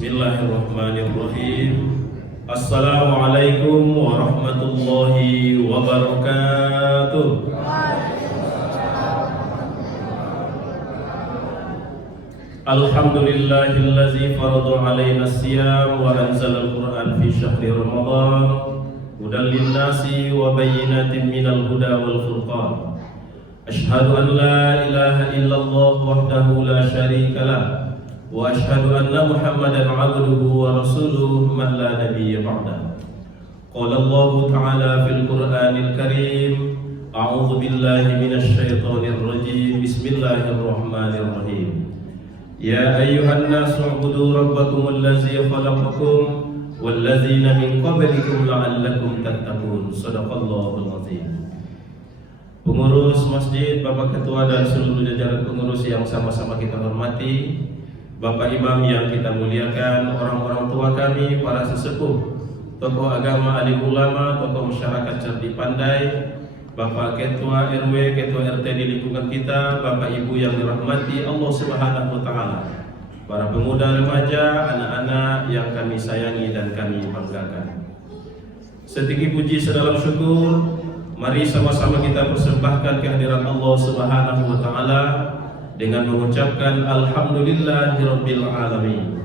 Bismillahirrahmanirrahim. Assalamualaikum warahmatullahi wabarakatuh. Alhamdulillahillazi farada alaina siyam wa anzalal Qur'an fi syahri Ramadan hudan linnasi wa bayyinatin minal huda wal furqan. Asyhadu an la ilaha illallah wahdahu la syarika lah wa asyhadu anna Muhammadan abduhu wa rasuluhu man la nabiyya ba'dah. Qala Allah ta'ala fil Qur'anil Karim, a'udzu billahi minasy syaithanir rajim. Bismillahirrahmanirrahim. Ya ayyuhan nasu ubudu rabbakumul ladzi khalaqakum wal ladzina min qablikum la'allakum tattaqun. Shadaqallahul azim. Pengurus masjid, Bapak Ketua dan seluruh jajaran pengurus yang sama-sama kita hormati, Bapak Imam yang kita muliakan, orang-orang tua kami, para sesepuh, tokoh agama, alim ulama, tokoh masyarakat cerdik pandai, Bapak Ketua RW, Ketua RT di lingkungan kita, Bapak Ibu yang dirahmati Allah Subhanahu wa Ta'ala, para pemuda remaja, anak-anak yang kami sayangi dan kami banggakan. Setinggi puji sedalam syukur, mari sama-sama kita persembahkan kehadiran Allah Subhanahu wa Ta'ala dengan mengucapkan Alhamdulillahirabbil alamin.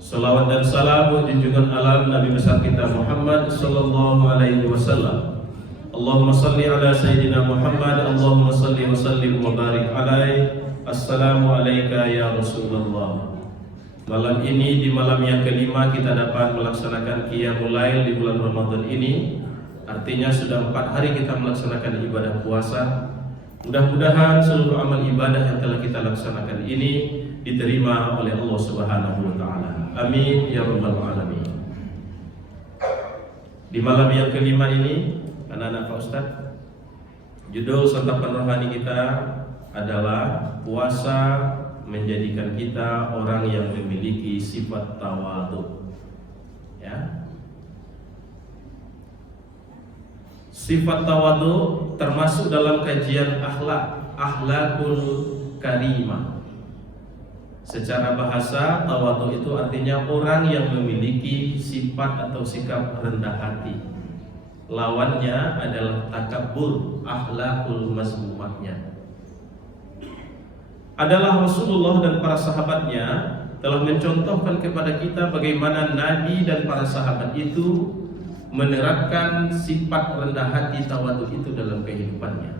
Salawat dan salam junjungan alam Nabi besar kita Muhammad sallallahu alaihi wasallam. Allahumma salli ala sayyidina Muhammad, Allahumma salli wa sallim wa barik alaihi. Assalamu alayka ya Rasulullah. Malam ini, di malam yang kelima, kita dapat melaksanakan Qiyamul Lail di bulan Ramadan ini. Artinya sudah 4 hari kita melaksanakan ibadah puasa. Mudah-mudahan seluruh amal ibadah yang telah kita laksanakan ini diterima oleh Allah Subhanahu wa Ta'ala. Amin ya rabbal alamin. Di malam yang kelima ini, anak-anak Pak Ustaz, judul santapan rohani kita adalah puasa menjadikan kita orang yang memiliki sifat tawadhu. Ya. Sifat tawadhu termasuk dalam kajian akhlakul karimah. Secara bahasa, tawadhu itu artinya orang yang memiliki sifat atau sikap rendah hati. Lawannya adalah takabbur, akhlakul mazmumahnya. Adalah Rasulullah dan para sahabatnya telah mencontohkan kepada kita bagaimana Nabi dan para sahabat itu menerapkan sifat rendah hati tawadhu itu dalam kehidupannya.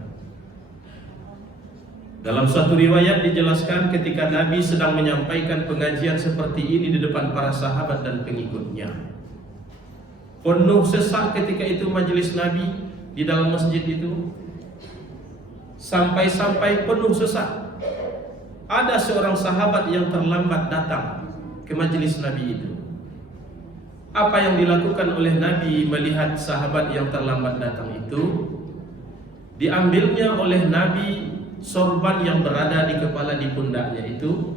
Dalam suatu riwayat dijelaskan ketika Nabi sedang menyampaikan pengajian seperti ini di depan para sahabat dan pengikutnya. Penuh sesak ketika itu majelis Nabi di dalam masjid itu. Sampai-sampai penuh sesak. Ada seorang sahabat yang terlambat datang ke majelis Nabi itu. Apa yang dilakukan oleh Nabi melihat sahabat yang terlambat datang itu? Diambilnya oleh Nabi sorban yang berada di kepala di pundaknya itu,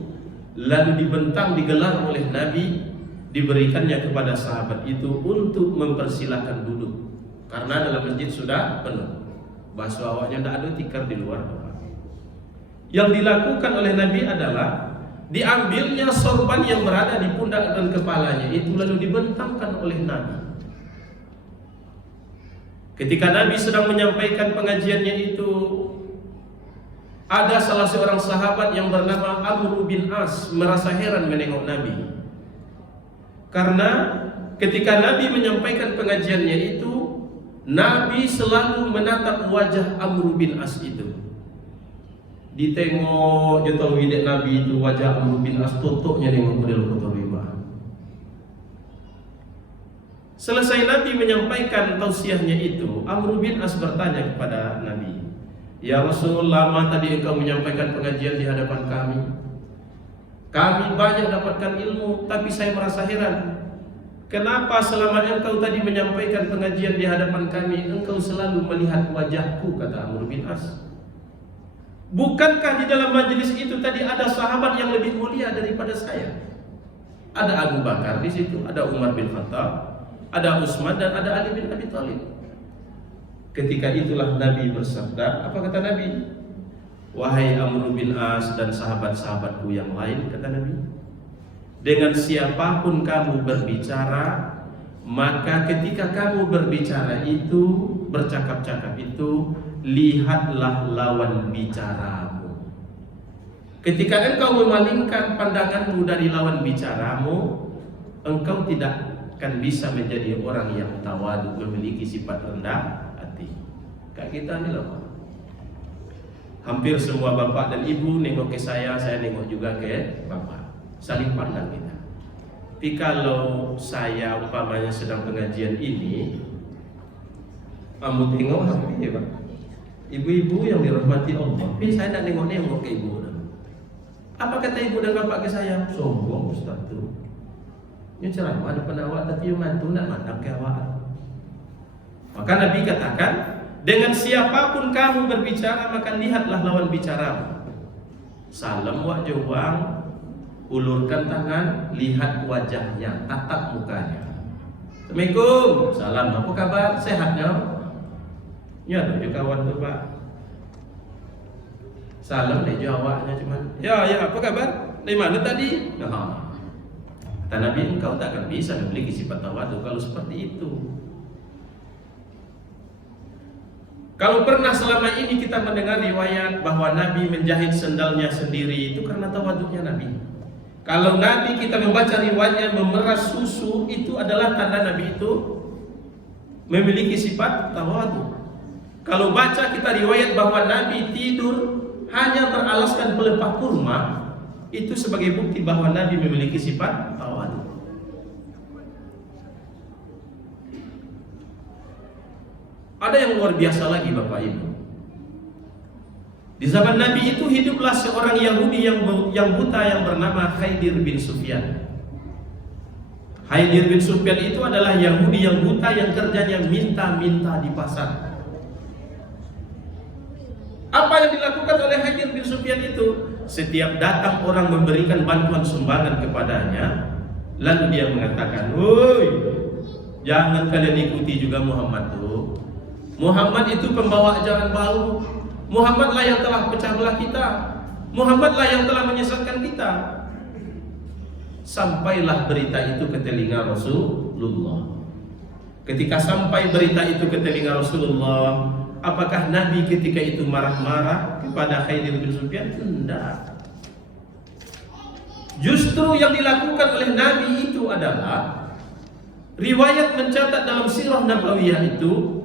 lalu dibentang, digelar oleh Nabi, diberikannya kepada sahabat itu untuk mempersilahkan duduk. Karena dalam masjid sudah penuh. Basuh awaknya tidak ada tikar di luar. Yang dilakukan oleh Nabi adalah diambilnya sorban yang berada di pundak dan kepalanya itu lalu dibentangkan oleh Nabi. Ketika Nabi sedang menyampaikan pengajiannya itu, ada salah seorang sahabat yang bernama Amr bin As merasa heran menengok Nabi. Karena ketika Nabi menyampaikan pengajiannya itu, Nabi selalu menatap wajah Amr bin As itu. Ditengok je tahu hidup Nabi itu wajah Amr bin As, tutupnya dengan model foto riba. Selesai Nabi menyampaikan tausiahnya itu, Amr bin As bertanya kepada Nabi, "Ya Rasul, lama tadi engkau menyampaikan pengajian di hadapan kami. Kami banyak dapatkan ilmu, tapi saya merasa heran. Kenapa selama engkau tadi menyampaikan pengajian di hadapan kami, engkau selalu melihat wajahku?" kata Amr bin As. "Bukankah di dalam majelis itu tadi ada sahabat yang lebih mulia daripada saya? Ada Abu Bakar di situ, ada Umar bin Khattab, ada Utsman dan ada Ali bin Abi Thalib." Ketika itulah Nabi bersabda, apa kata Nabi? "Wahai Amr bin As dan sahabat-sahabatku yang lain," kata Nabi, dengan siapapun kamu berbicara, maka ketika kamu berbicara itu, bercakap-cakap itu, lihatlah lawan bicaramu. Ketika engkau memalingkan pandanganmu dari lawan bicaramu, engkau tidak akan bisa menjadi orang yang tawadu, memiliki sifat rendah hati. Kayak kita ini loh. Hampir semua bapak dan ibu nengok ke saya nengok juga ke bapak. Saling pandang kita. Tapi kalau saya umpamanya sedang pengajian ini, kamu tengok ya Pak. Ibu-ibu yang dirahmati Allah, tapi saya tidak nengok-nengok ke ibu. Apa kata ibu dan bapak ke saya? Sombong Ustaz tuh. Ini ceramah depan awak tapi yang mantu nak mandang ke awak. Maka Nabi katakan, dengan siapapun kamu berbicara, maka lihatlah lawan bicaramu. Salam wak jawang, ulurkan tangan, lihat wajahnya, tatap mukanya. Assalamualaikum, salam, apa kabar? Sehatnya? Ya, tuh kawan tuh Pak. Salam deh jawabnya cuman, ya apa kabar? Dari mana tadi? Nah, kata Nabi, engkau tak akan bisa memiliki sifat tawadu kalau seperti itu. Kalau pernah selama ini kita mendengar riwayat bahwa Nabi menjahit sendalnya sendiri, itu karena tawaduknya Nabi. Kalau Nabi kita membaca riwayatnya memeras susu, itu adalah tanda Nabi itu memiliki sifat tawadu. Kalau baca kita riwayat bahwa Nabi tidur hanya beralaskan pelepah kurma, itu sebagai bukti bahwa Nabi memiliki sifat tawadu. Ada yang luar biasa lagi Bapak Ibu. Di zaman Nabi itu hiduplah seorang Yahudi yang buta yang bernama Khaydir bin Sufyan. Khaydir bin Sufyan itu adalah Yahudi yang buta yang kerjanya minta-minta di pasar. Apa yang dilakukan oleh Khaydir bin Sufyan itu? Setiap datang orang memberikan bantuan sumbangan kepadanya, lalu dia mengatakan, "Woi, jangan kalian ikuti juga Muhammad tuh. Muhammad itu pembawa ajaran baru. Muhammadlah yang telah pecah belah kita. Muhammadlah yang telah menyesatkan kita." Sampailah berita itu ke telinga Rasulullah. Ketika sampai berita itu ke telinga Rasulullah, apakah Nabi ketika itu marah-marah kepada Khaydir bin Sufyan? Tidak. Justru yang dilakukan oleh Nabi itu adalah, riwayat mencatat dalam sirah Nabawiyah itu,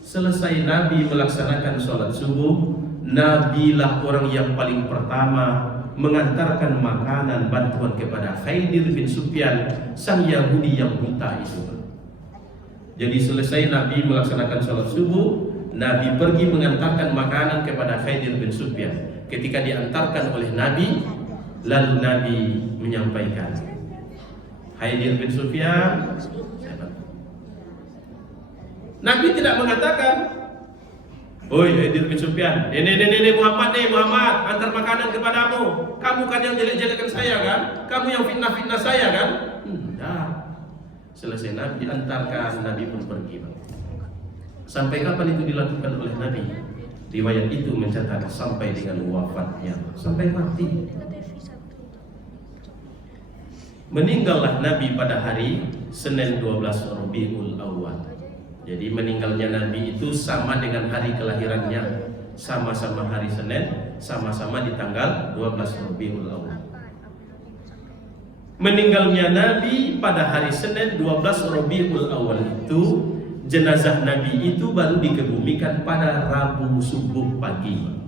selesai Nabi melaksanakan sholat subuh, Nabilah orang yang paling pertama mengantarkan makanan bantuan kepada Khaydir bin Sufyan, sang Yahudi yang buta itu. Jadi selesai Nabi melaksanakan sholat subuh, Nabi pergi mengantarkan makanan kepada Khaydir bin Sufyan. Ketika diantarkan oleh Nabi, lalu Nabi menyampaikan, Khaydir bin Sufyan, Nabi tidak mengatakan, "Oi Khaydir bin Sufyan, ini Muhammad antar makanan kepadamu. Kamu kan yang jelek-jelekkan saya kan? Kamu yang fitnah-fitnah saya kan?" Tidak. Selesai Nabi antarkan, Nabi pun pergi. Sampai kapan itu dilakukan oleh Nabi? Riwayat itu mencatat sampai dengan wafatnya, sampai mati. Meninggallah Nabi pada hari Senin 12 Rabiul Awal. Jadi meninggalnya Nabi itu sama dengan hari kelahirannya, sama-sama hari Senin, sama-sama di tanggal 12 Rabiul Awal. Meninggalnya Nabi pada hari Senin 12 Rabiul Awal itu, jenazah Nabi itu baru dikebumikan pada Rabu subuh pagi.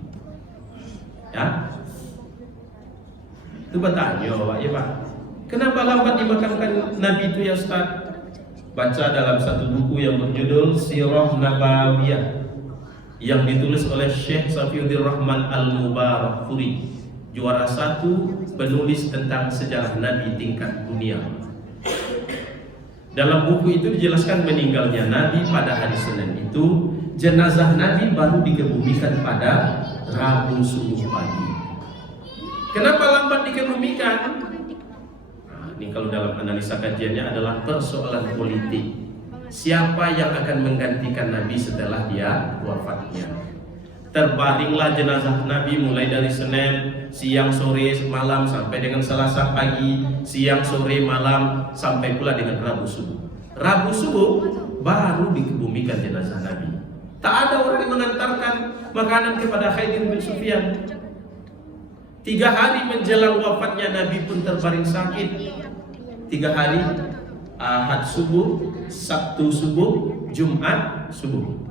Ya, itu bertanya Pak, ya Pak, kenapa lambat dimakamkan Nabi itu ya Ustaz? Baca dalam satu buku yang berjudul Sirah Nabawiyah yang ditulis oleh Syekh Safiuddin Rahman Al-Mubarakfuri, juara 1 penulis tentang sejarah Nabi tingkat dunia. Dalam buku itu dijelaskan meninggalnya Nabi pada hari Senin itu, jenazah Nabi baru dikebumikan pada Rabu subuh pagi. Kenapa lambat dikebumikan? Ini kalau dalam analisa kajiannya adalah persoalan politik. Siapa yang akan menggantikan Nabi setelah dia wafatnya? terbaringlah jenazah Nabi mulai dari Senin, siang, sore, malam sampai dengan Selasa pagi, siang, sore, malam sampai pula dengan Rabu subuh. Rabu subuh baru dikebumikan jenazah Nabi. Tak ada orang yang mengantarkan makanan kepada Khalid bin Sufyan. 3 hari menjelang wafatnya Nabi pun terbaring sakit. 3 hari, Ahad subuh, Sabtu subuh, Jumat subuh.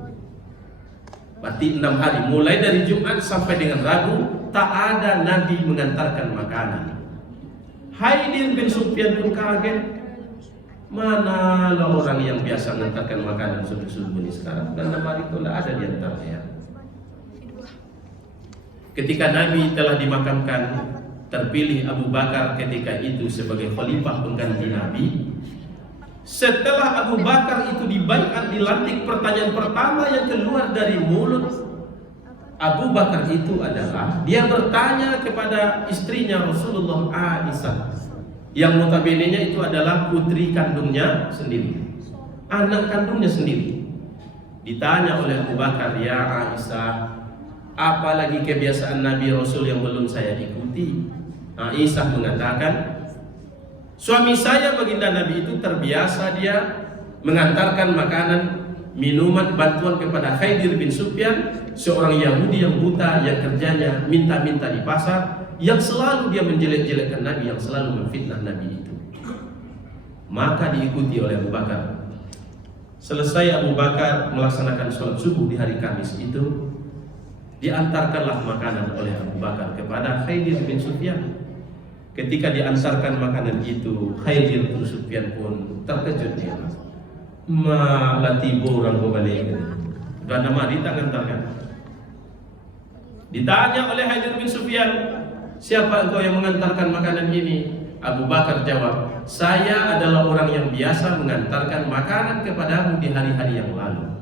Berarti 6 hari, mulai dari Jumat sampai dengan Rabu, tak ada Nabi mengantarkan makanan. Khalid bin Sufyan pun kaget. Manalah orang yang biasa mengantarkan makanan subuh-subuh ini sekarang? Dan nama itu tidak ada di antaranya. Ketika Nabi telah dimakamkan, terpilih Abu Bakar ketika itu sebagai khalifah pengganti Nabi. Setelah Abu Bakar itu dibaiat, dilantik, pertanyaan pertama yang keluar dari mulut Abu Bakar itu adalah dia bertanya kepada istrinya Rasulullah, Aisyah, yang notabene-nya itu adalah putri kandungnya sendiri, anak kandungnya sendiri. Ditanya oleh Abu Bakar, ya Aisyah, apalagi kebiasaan Nabi Rasul yang belum saya ikuti? Aisyah mengatakan, suami saya baginda Nabi itu terbiasa dia mengantarkan makanan, minuman, bantuan kepada Khalid bin Sufyan, seorang Yahudi yang buta yang kerjanya minta-minta di pasar, yang selalu dia menjelek-jelekkan Nabi, yang selalu memfitnah Nabi itu. Maka diikuti oleh Abu Bakar. Selesai Abu Bakar melaksanakan sholat subuh di hari Kamis itu, diantarkanlah makanan oleh Abu Bakar kepada Khalid bin Sufyan. Ketika diantarkan makanan itu, Khalid bin Sufyan pun terkejut dia. Malati borang kembali. Dan nama ditangan-tangan. Ditanya oleh Khalid bin Sufyan, siapa engkau yang mengantarkan makanan ini? Abu Bakar jawab, saya adalah orang yang biasa mengantarkan makanan kepadamu di hari-hari yang lalu.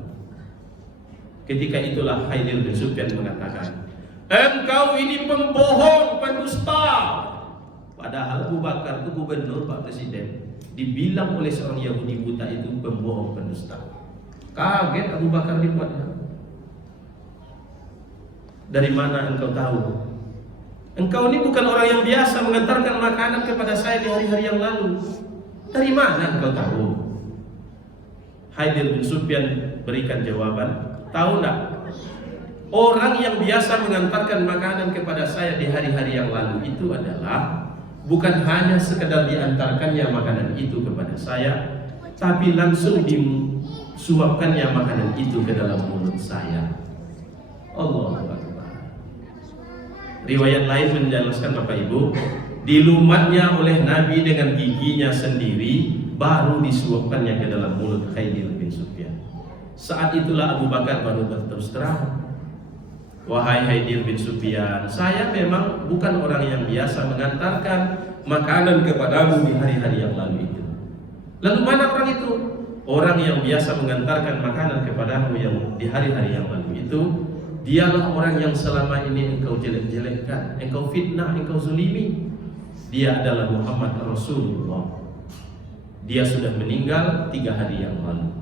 Ketika itulah Khalid bin Sufyan mengatakan, engkau ini pembohong, pendusta. Padahal Abu Bakar itu gubernur, Pak Presiden, dibilang oleh seorang Yahudi buta itu pembohong, pendusta. Kaget Abu Bakar dibuatnya. Dari mana engkau tahu? Engkau ini bukan orang yang biasa mengantarkan makanan kepada saya di hari-hari yang lalu. Dari mana engkau tahu? Khalid bin Sufyan berikan jawaban, tahu enggak? Orang yang biasa mengantarkan makanan kepada saya di hari-hari yang lalu itu adalah bukan hanya sekedar diantarkannya makanan itu kepada saya, tapi langsung disuapkannya makanan itu ke dalam mulut saya. Allahu Akbar. Riwayat lain menjelaskan Bapak Ibu, dilumatnya oleh Nabi dengan giginya sendiri, baru disuapkannya ke dalam mulut Khalid bin Sufyan. Saat itulah Abu Bakar baru berterus terang, wahai Khalid bin Sufyan, saya memang bukan orang yang biasa mengantarkan makanan kepadamu di hari-hari yang lalu itu. Lalu mana orang itu? Orang yang biasa mengantarkan makanan kepadamu yang di hari-hari yang lalu itu, dialah orang yang selama ini engkau jelek-jelekkan, engkau fitnah, engkau zulimi. Dia adalah Muhammad Rasulullah. Dia sudah meninggal 3 hari yang lalu.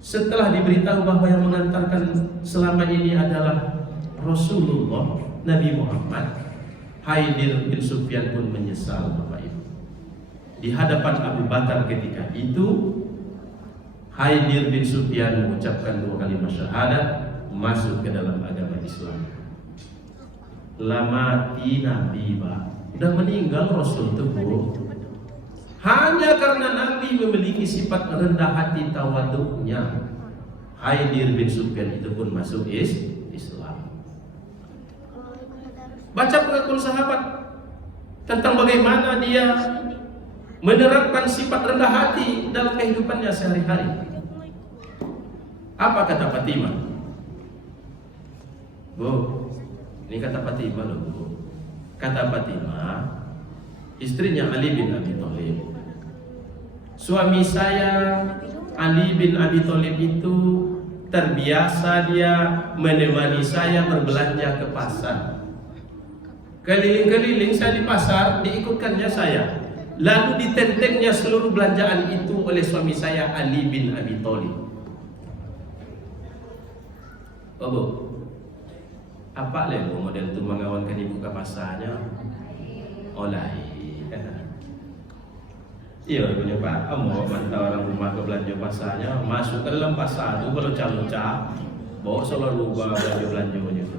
Setelah diberitahu bahwa yang mengantarkan selama ini adalah Rasulullah, Nabi Muhammad, Khalid bin Sufyan pun menyesal, Bapak Ibu. Di hadapan Abu Bakar ketika itu, Khalid bin Sufyan mengucapkan 2 kalimat syahadat, masuk ke dalam agama Islam. Lamati Nabi, Pak. Sudah meninggal Rasul tersebut. Hanya karena Nabi memiliki sifat rendah hati tawaduknya, Khalid bin Sufyan itu pun masuk Islam. Baca pengakuan sahabat tentang bagaimana dia menerapkan sifat rendah hati dalam kehidupannya sehari-hari. Apa kata Fatimah? Bu, ini kata Fatimah loh, Bu. Kata Fatimah, istrinya Ali bin Abi Thalib, suami saya Ali bin Abi Thalib itu terbiasa dia menemani saya berbelanja ke pasar. Keliling-keliling saya di pasar, diikutkannya saya. Lalu ditentengnya seluruh belanjaan itu oleh suami saya Ali bin Abi Thalib. Oh bu, apa leh model itu mengawankan ibu ke pasarnya? Oh lain. Iya punya Pak, mau mantau orang rumah ke belanja pasarnya, masuk ke dalam pasar itu kalau calon bawa selalu belanja itu.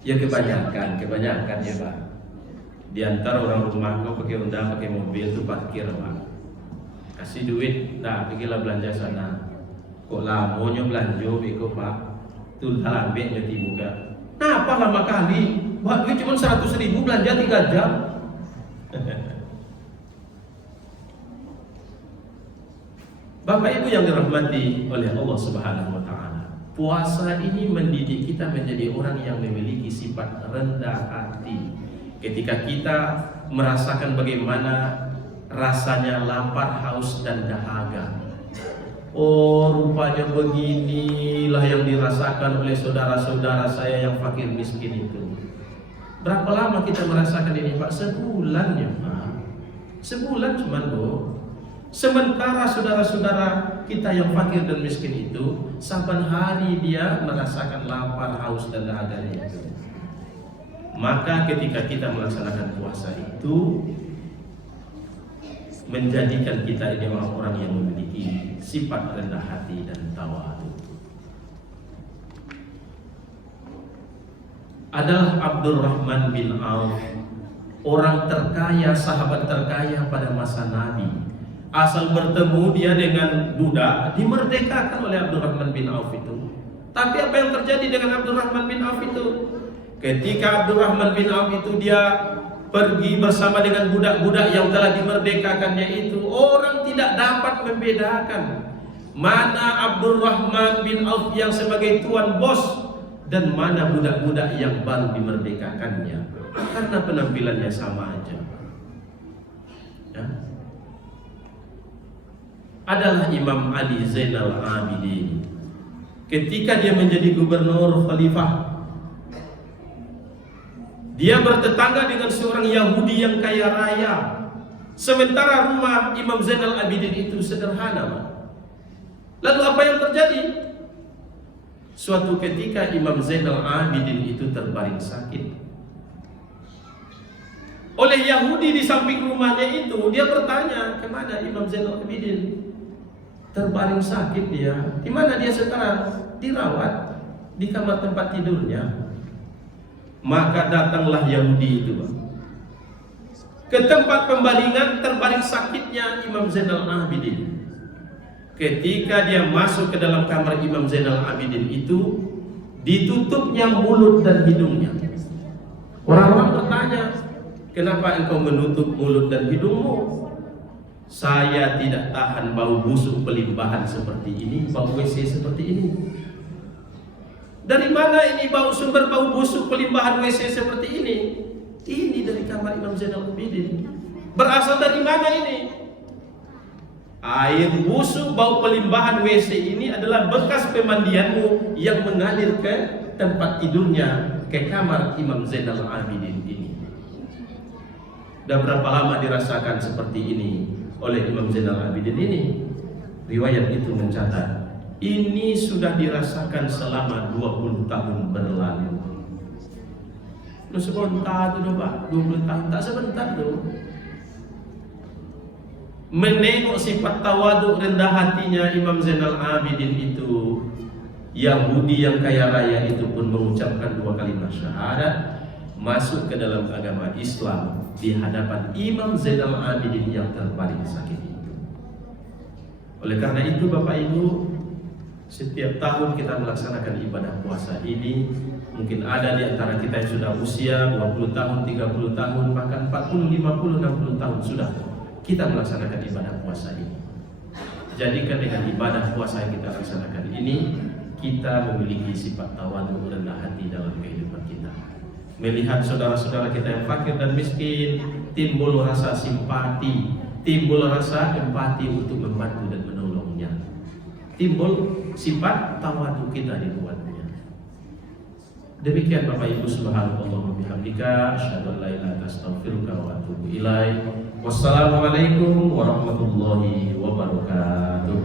Ya kebanyakan ya Pak. Di antara orang rumah kau pakai Honda, pakai mobil itu parkir Pak. Kasih duit, dah pergilah belanja sana. Kok lamonya belanja ikut Pak. Tuh dalam beknya timuka. Nah, apa lama kali? Buat duit cuma 100.000 belanja 3 jam. Bapak Ibu yang dirahmati oleh Allah Subhanahu wa taala. Puasa ini mendidik kita menjadi orang yang memiliki sifat rendah hati. Ketika kita merasakan bagaimana rasanya lapar, haus dan dahaga. Oh, rupanya beginilah yang dirasakan oleh saudara-saudara saya yang fakir miskin itu. Berapa lama kita merasakan ini Pak? Sebulan ya Pak. Sebulan cuman Bu. Sementara saudara-saudara kita yang fakir dan miskin itu saban hari dia merasakan lapar, haus dan dahaganya itu. Maka ketika kita melaksanakan puasa itu menjadikan kita ini orang-orang yang memiliki sifat rendah hati dan tawadu. Adalah Abdurrahman bin Auf, orang terkaya, sahabat terkaya pada masa Nabi. Asal bertemu dia dengan budak, dimerdekakan oleh Abdurrahman bin Auf itu. Tapi apa yang terjadi dengan Abdurrahman bin Auf itu? Ketika Abdurrahman bin Auf itu dia pergi bersama dengan budak-budak yang telah dimerdekakannya itu, orang tidak dapat membedakan mana Abdurrahman bin Auf yang sebagai tuan bos dan mana budak-budak yang baru dimerdekakannya, karena penampilannya sama aja. Ya. Adalah Imam Ali Zainal Abidin. Ketika dia menjadi gubernur khalifah, dia bertetangga dengan seorang Yahudi yang kaya raya. Sementara rumah Imam Zainal Abidin itu sederhana. Lalu apa yang terjadi? Suatu ketika Imam Zainal Abidin itu terbaring sakit. Oleh Yahudi di samping rumahnya itu, dia bertanya, kemana Imam Zainal Abidin? Terbaring sakit dia. Di mana dia sekarang? Dirawat di kamar tempat tidurnya. Maka datanglah Yahudi itu ke tempat pembaringan terbaring sakitnya Imam Zainal Abidin. Ketika dia masuk ke dalam kamar Imam Zainal Abidin itu, ditutupnya mulut dan hidungnya. Orang-orang bertanya, kenapa engkau menutup mulut dan hidungmu? Saya tidak tahan bau busuk pelimbahan seperti ini, bau WC seperti ini. Dari mana ini sumber bau busuk pelimbahan WC seperti ini? Ini dari kamar Imam Zainal Abidin. Berasal dari mana ini? Air busuk bau pelimbahan WC ini adalah bekas pemandianmu yang mengalir ke tempat tidurnya, ke kamar Imam Zainal Abidin ini. Dan berapa lama dirasakan seperti ini oleh Imam Zainal Abidin ini? Riwayat itu mencatat, ini sudah dirasakan selama 20 tahun berlalu. Lu sebentar tuh Pak, 20 tahun tak sebentar tuh. Menengok sifat tawaduk rendah hatinya Imam Zainal Abidin itu, Yahudi yang kaya raya itu pun mengucapkan 2 kalimat syahadat, masuk ke dalam agama Islam di hadapan Imam Zainal Abidin yang terbaring sakit itu. Oleh karena itu Bapak Ibu, setiap tahun kita melaksanakan ibadah puasa ini. Mungkin ada di antara kita yang sudah usia 20 tahun, 30 tahun, bahkan 40, 50, 60 tahun sudah kita melaksanakan ibadah puasa ini. Jadikan dengan ibadah puasa yang kita laksanakan ini, kita memiliki sifat tawadhu rendah hati dalam kehidupan kita. Melihat saudara-saudara kita yang fakir dan miskin, timbul rasa simpati, timbul rasa empati untuk membantu dan menolongnya. Timbul sifat tawadhu kita dibuatnya. Demikian Bapak Ibu, subhanallah wa bihamdika, asyhadu an la ilaha illa anta astaghfiruka wa atubu ilaik. Wassalamualaikum warahmatullahi wabarakatuh.